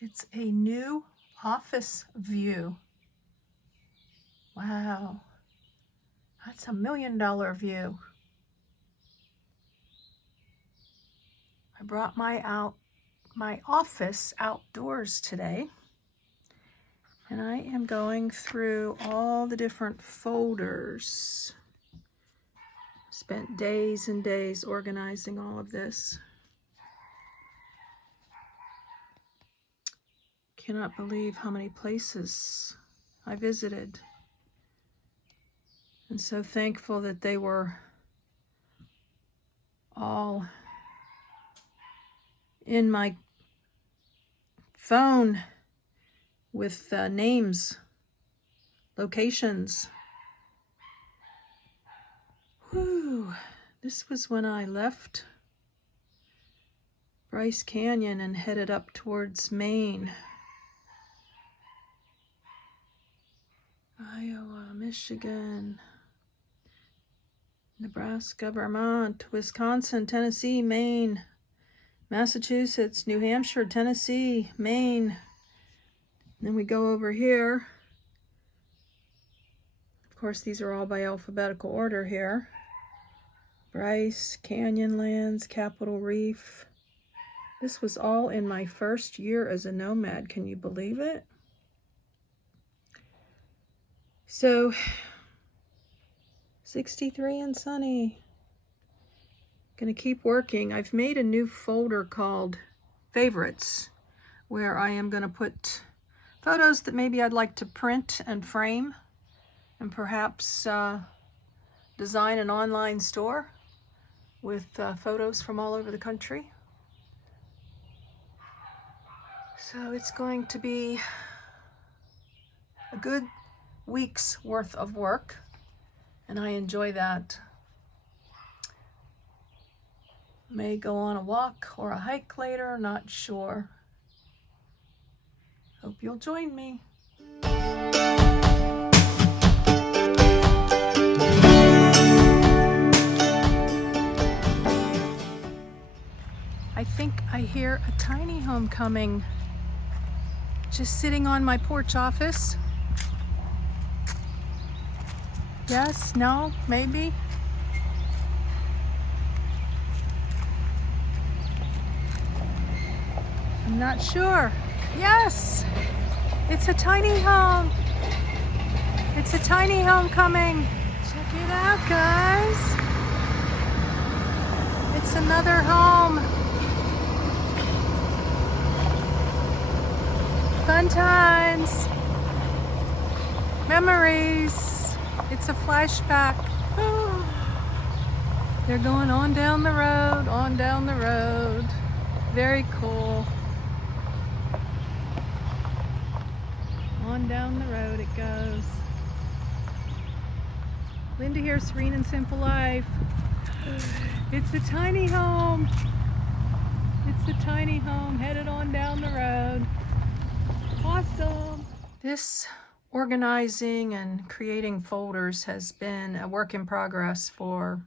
It's a new office view. Wow, that's $1 million view. I brought my office outdoors today, and I am going through all the different folders. Spent days and days organizing all of this. Cannot believe how many places I visited. And so thankful that they were all in my phone with names, locations. Whew. This was when I left Bryce Canyon and headed up towards Maine. Iowa, Michigan, Nebraska, Vermont, Wisconsin, Tennessee, Maine, Massachusetts, New Hampshire, Tennessee, Maine. Then we go over here. Of course, these are all by alphabetical order here. Bryce, Canyonlands, Capitol Reef. This was all in my first year as a nomad. Can you believe it? So, 63 and sunny. Gonna keep working. I've made a new folder called Favorites, where I am gonna put photos that maybe I'd like to print and frame, and perhaps design an online store with photos from all over the country. So it's going to be a good week's worth of work, and I enjoy that. May go on a walk or a hike later, not sure. Hope you'll join me. I think I hear a tiny home coming. Just sitting on my porch office. Yes, no, maybe. I'm not sure. Yes, it's a tiny home. It's a tiny home coming. Check it out, guys. It's another home. Fun times. Memories. It's a flashback. They're going on down the road, on down the road. Very cool. On down the road it goes. Linda here, Serene and Simple Life. It's a tiny home. It's a tiny home headed on down the road. Awesome. This organizing and creating folders has been a work in progress for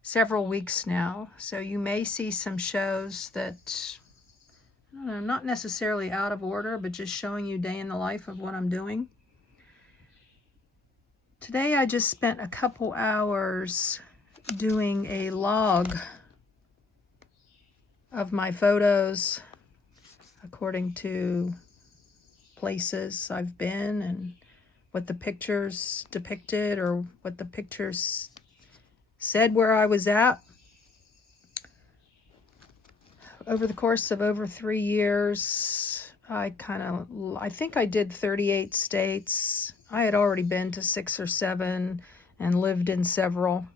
several weeks now. So you may see some shows that, I don't know, not necessarily out of order, but just showing you day in the life of what I'm doing. Today I just spent a couple hours doing a log of my photos according to places I've been and what the pictures depicted or what the pictures said where I was at. Over the course of over 3 years, I think I did 38 states. I had already been to 6 or 7 and lived in several.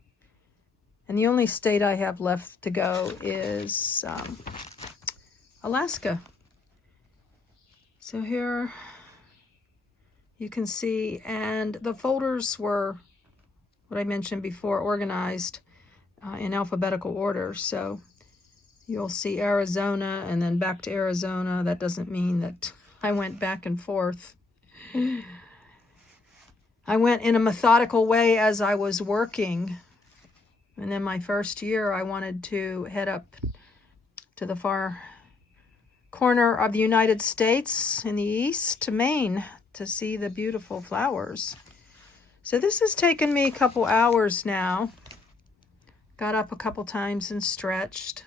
And the only state I have left to go is Alaska. So here you can see, and the folders were, what I mentioned before, organized in alphabetical order. So you'll see Arizona and then back to Arizona. That doesn't mean that I went back and forth. I went in a methodical way as I was working. And then my first year, I wanted to head up to the far corner of the United States in the east to Maine to see the beautiful flowers. So this has taken me a couple hours now. Got up a couple times and stretched.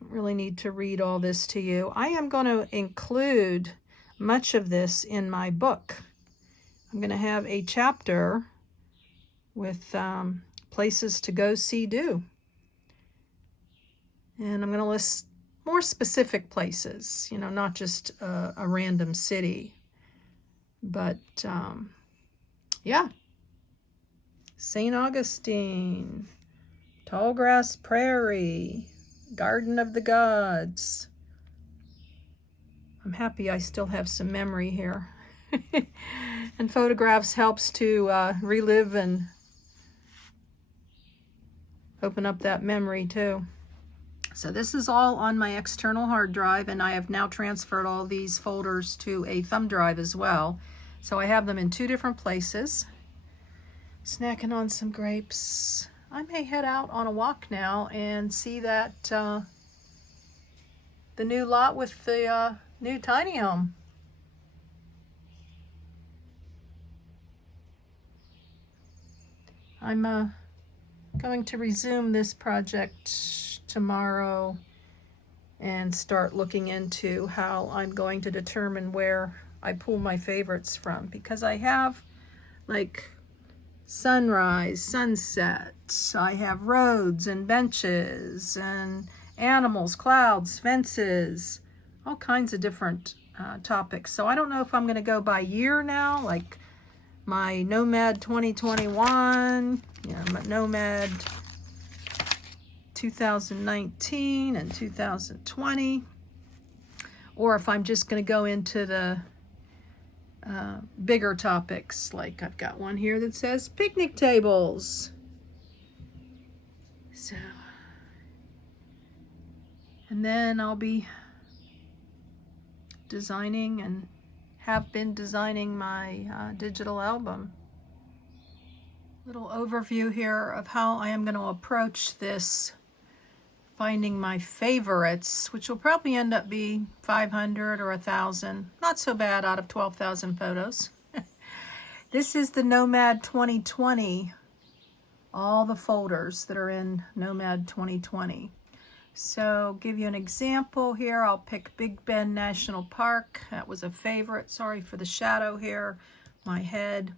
Don't really need to read all this to you. I am going to include much of this in my book. I'm going to have a chapter with places to go see do. And I'm going to list more specific places, you know, not just a random city. But yeah, St. Augustine, Tallgrass Prairie, Garden of the Gods. I'm happy I still have some memory here. And photographs helps to relive and open up that memory too. So this is all on my external hard drive, and I have now transferred all these folders to a thumb drive as well. So I have them in 2 different places. Snacking on some grapes. I may head out on a walk now and see that the new lot with the new tiny home. I'm going to resume this project tomorrow and start looking into how I'm going to determine where I pull my favorites from, because I have like sunrise, sunset, I have roads and benches and animals, clouds, fences, all kinds of different topics. So I don't know if I'm going to go by year now, like my Nomad 2021, you know, my Nomad 2019 and 2020, or if I'm just going to go into the bigger topics. Like I've got one here that says picnic tables. So, and then I'll be designing and have been designing my digital album. Little overview here of how I am going to approach this, finding my favorites, which will probably end up being 500 or 1,000. Not so bad out of 12,000 photos. This is the Nomad 2020, all the folders that are in Nomad 2020. So give you an example here. I'll pick Big Bend National Park. That was a favorite. Sorry for the shadow here, my head.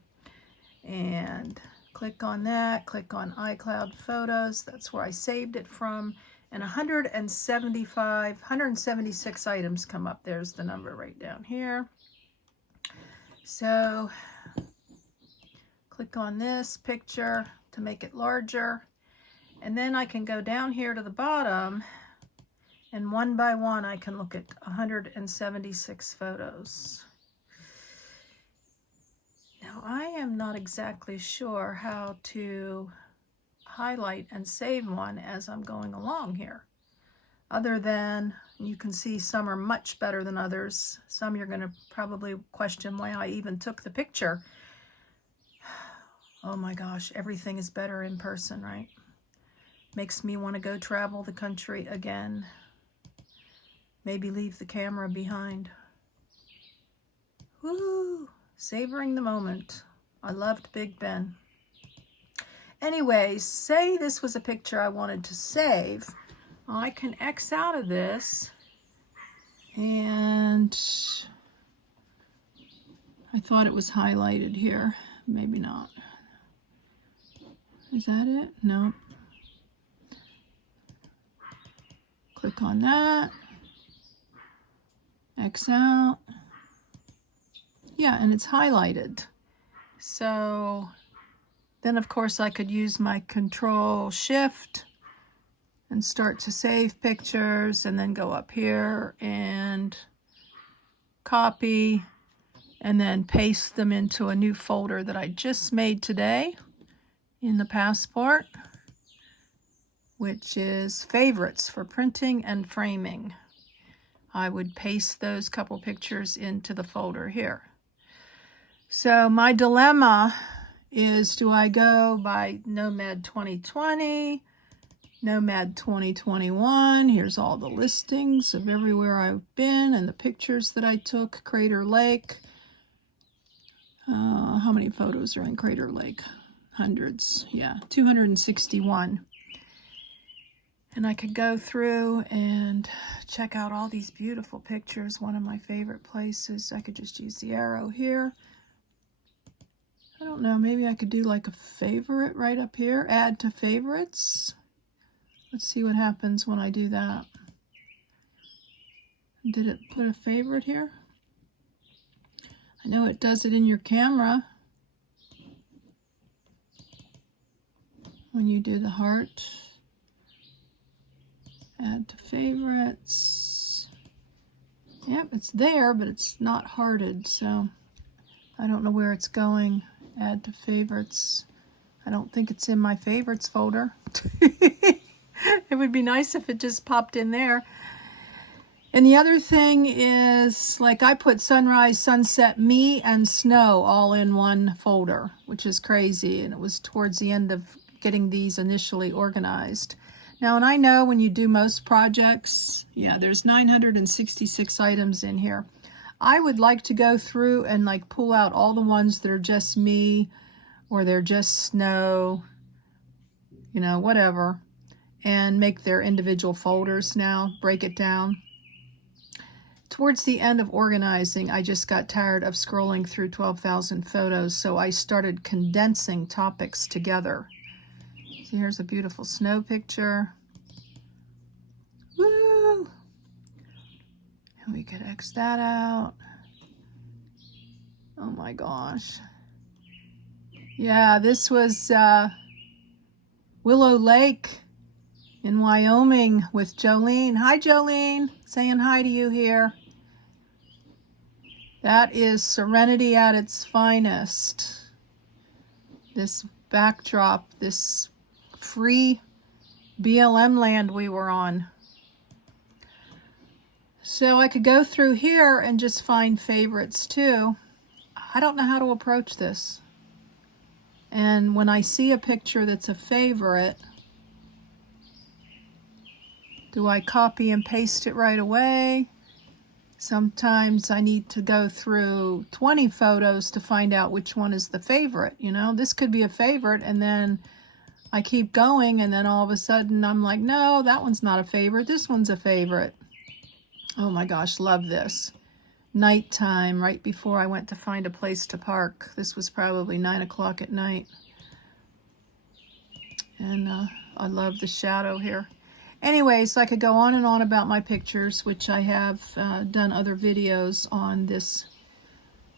And click on that, click on iCloud Photos. That's where I saved it from. And 176 items come up. There's the number right down here. So click on this picture to make it larger. And then I can go down here to the bottom, and one by one I can look at 176 photos. Now I am not exactly sure how to highlight and save one as I'm going along here. Other than you can see some are much better than others. Some you're going to probably question why I even took the picture. Oh my gosh, everything is better in person, right? Makes me want to go travel the country again. Maybe leave the camera behind. Woo! Savoring the moment. I loved Big Ben. Anyways, say this was a picture I wanted to save. I can X out of this, and I thought it was highlighted here. Maybe not. Is that it? No. Click on that. X out. Yeah, and it's highlighted. So then of course I could use my Control Shift and start to save pictures, and then go up here and copy and then paste them into a new folder that I just made today in the Passport, which is favorites for printing and framing. I would paste those couple pictures into the folder here. So my dilemma is, do I go by Nomad 2020, Nomad 2021. Here's all the listings of everywhere I've been and the pictures that I took. Crater Lake. How many photos are in Crater Lake? Hundreds. Yeah, 261. And I could go through and check out all these beautiful pictures. One of my favorite places. I could just use the arrow here. I don't know, maybe I could do like a favorite right up here. Add to favorites. Let's see what happens when I do that. Did it put a favorite here? I know it does it in your camera. When you do the heart. Add to favorites. Yep, it's there, but it's not hearted, so I don't know where it's going. Add to favorites. I don't think it's in my favorites folder. It would be nice if it just popped in there. And the other thing is, like, I put sunrise, sunset, me, and snow all in one folder, which is crazy. And it was towards the end of getting these initially organized. Now, and I know when you do most projects, yeah, there's 966 items in here. I would like to go through and like pull out all the ones that are just me or they're just snow, you know, whatever, and make their individual folders now, break it down. Towards the end of organizing, I just got tired of scrolling through 12,000 photos, so I started condensing topics together. So here's a beautiful snow picture. Woo! And we could X that out. Oh my gosh. Yeah, this was Willow Lake in Wyoming with Jolene. Hi, Jolene. Saying hi to you here. That is serenity at its finest. This backdrop, this free BLM land we were on. So I could go through here and just find favorites too. I don't know how to approach this. And when I see a picture that's a favorite, do I copy and paste it right away? Sometimes I need to go through 20 photos to find out which one is the favorite. You know, this could be a favorite, and then I keep going, and then all of a sudden I'm like, no, that one's not a favorite. This one's a favorite. Oh my gosh, love this. Nighttime, right before I went to find a place to park. This was probably 9 o'clock at night. And I love the shadow here. Anyways, I could go on and on about my pictures, which I have done other videos on this.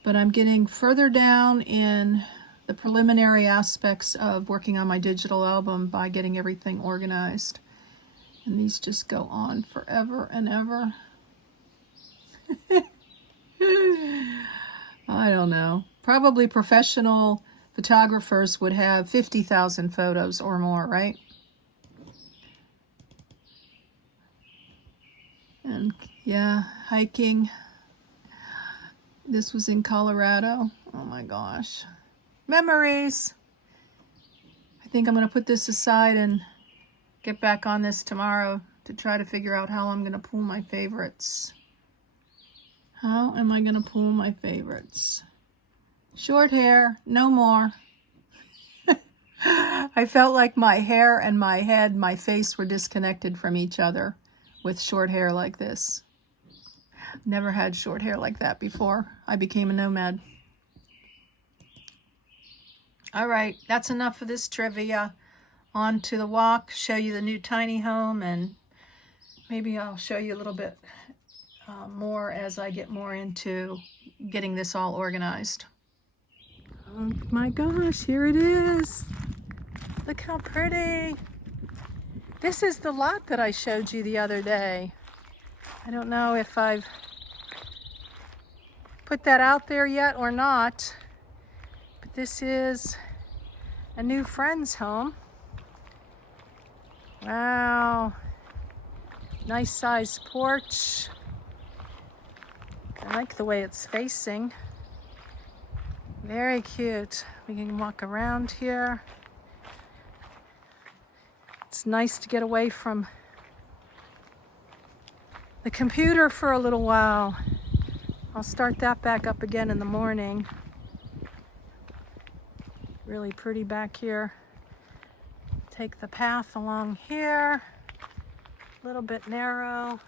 But I'm getting further down in the preliminary aspects of working on my digital album by getting everything organized. And these just go on forever and ever. I don't know. Probably professional photographers would have 50,000 photos or more, right? And yeah, hiking. This was in Colorado. Oh my gosh. Memories. I think I'm going to put this aside and get back on this tomorrow to try to figure out how I'm going to pull my favorites. How am I going to pull my favorites? Short hair, no more. I felt like my hair and my head, my face were disconnected from each other with short hair like this. Never had short hair like that before I became a nomad. All right, that's enough of this trivia. On to the walk, show you the new tiny home, and maybe I'll show you a little bit more as I get more into getting this all organized. Oh my gosh, here it is. Look how pretty. This is the lot that I showed you the other day. I don't know if I've put that out there yet or not, but this is a new friend's home. Wow. Nice size porch. I like the way it's facing. Very cute. We can walk around here. It's It's nice to get away from the computer for a little while. I'll start that back up again in the morning. Really pretty back here. Take the path along here. A little bit narrow.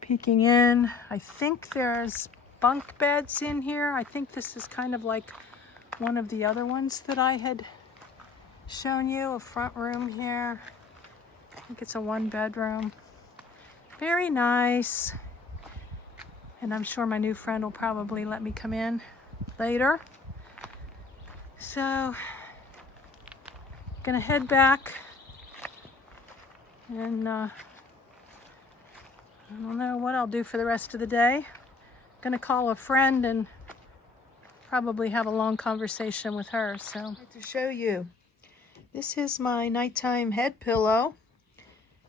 Peeking in. I think there's bunk beds in here. I think this is kind of like one of the other ones that I had shown you. A front room here. I think it's a 1-bedroom. Very nice. And I'm sure my new friend will probably let me come in later. So, gonna head back and I don't know what I'll do for the rest of the day. Gonna call a friend and probably have a long conversation with her. So, I'd like to show you. This is my nighttime head pillow.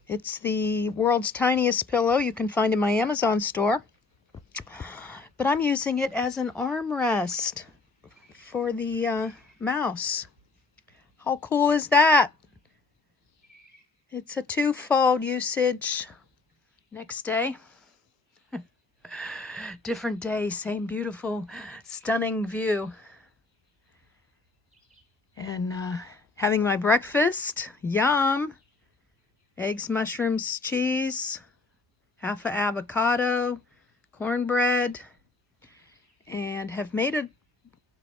It's the world's tiniest pillow you can find in my Amazon store. But I'm using it as an armrest for the mouse. How cool is that? It's a 2-fold usage. Next day. Different day, same beautiful, stunning view. And having my breakfast. Yum! Eggs, mushrooms, cheese, half an avocado, cornbread, and have made a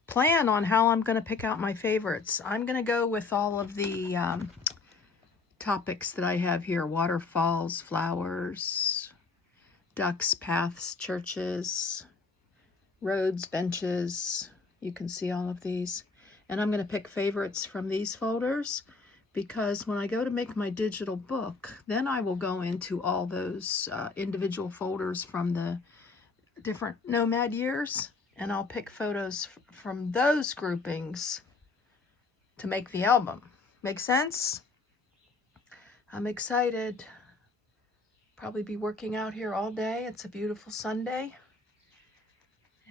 plan on how I'm going to pick out my favorites. I'm going to go with all of the topics that I have here: waterfalls, flowers, ducks, paths, churches, roads, benches. You can see all of these. And I'm going to pick favorites from these folders, because when I go to make my digital book, then I will go into all those individual folders from the different nomad years, and I'll pick photos from those groupings to make the album. Make sense? I'm excited. Probably be working out here all day. It's a beautiful Sunday.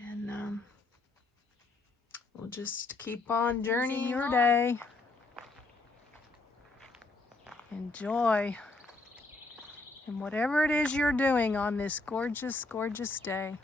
And we'll just keep on journeying your day. Enjoy. And whatever it is you're doing on this gorgeous, gorgeous day.